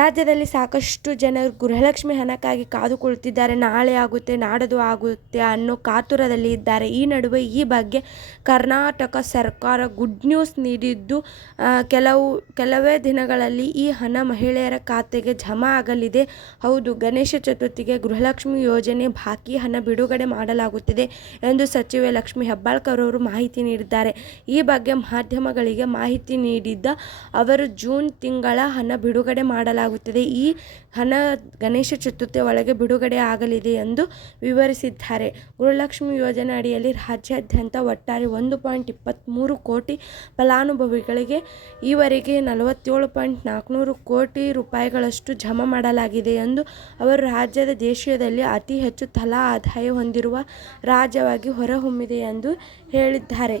ರಾಜ್ಯದಲ್ಲಿ ಸಾಕಷ್ಟು ಜನರು ಗೃಹಲಕ್ಷ್ಮಿ ಹಣಕ್ಕಾಗಿ ಕಾದು ಕುಳಿತಿದ್ದಾರೆ ನಾಳೆ ಆಗುತ್ತೆ, ನಾಡದು ಆಗುತ್ತೆ ಅನ್ನೋ ಕಾತುರದಲ್ಲಿ ಇದ್ದಾರೆ. ಈ ನಡುವೆ ಈ ಬಗ್ಗೆ ಕರ್ನಾಟಕ ಸರ್ಕಾರ ಗುಡ್ ನ್ಯೂಸ್ ನೀಡಿದ್ದು ಕೆಲವು, ಕೆಲವೇ ದಿನಗಳಲ್ಲಿ ಈ ಹಣ ಮಹಿಳೆಯರ ಖಾತೆಗೆ ಜಮಾ ಆಗಲಿದೆ. ಹೌದು, ಗಣೇಶ ಚತುರ್ಥಿಗೆ ಗೃಹಲಕ್ಷ್ಮಿ ಯೋಜನೆ ಬಾಕಿ ಹಣ ಬಿಡುಗಡೆ ಮಾಡಲಾಗುತ್ತಿದೆ ಎಂದು ಸಚಿವೆ ಲಕ್ಷ್ಮಿ ಹೆಬ್ಬಾಳ್ಕರ್ ಅವರು ಮಾಹಿತಿ ನೀಡಿದ್ದಾರೆ. ಈ ಬಗ್ಗೆ ಮಾಧ್ಯಮಗಳಿಗೆ ಮಾಹಿತಿ ನೀಡಿದ್ದ ಅವರು, ಜೂನ್ ತಿಂಗಳ ಹಣ ಬಿಡುಗಡೆ ಮಾಡಲಾಗುತ್ತದೆ. ಈ ಹಣ ಗಣೇಶ ಚತುರ್ಥಿ ಒಳಗೆ ಬಿಡುಗಡೆ ಆಗಲಿದೆ ಎಂದು ವಿವರಿಸಿದ್ದಾರೆ. ಗೃಹಲಕ್ಷ್ಮಿ ಯೋಜನೆ ಅಡಿಯಲ್ಲಿ ರಾಜ್ಯಾದ್ಯಂತ ಒಟ್ಟಾರೆ ಒಂದು ಪಾಯಿಂಟ್ ಇಪ್ಪತ್ತ್ಮೂರು ಕೋಟಿ ಫಲಾನುಭವಿಗಳಿಗೆ ಈವರೆಗೆ ನಲವತ್ತೇಳು ಪಾಯಿಂಟ್ ನಾಲ್ಕುನೂರು ಕೋಟಿ ರೂಪಾಯಿಗಳಷ್ಟು ಜಮಾ ಮಾಡಲಾಗಿದೆ ಎಂದು ಅವರು ರಾಜ್ಯದ ದೇಶದಲ್ಲಿ ಅತಿ ಹೆಚ್ಚು ತಲಾ ಆದಾಯ ಹೊಂದಿರುವ ರಾಜ್ಯವಾಗಿ ಹೊರಹೊಮ್ಮಿದೆ ಎಂದು ಹೇಳಿದ್ದಾರೆ.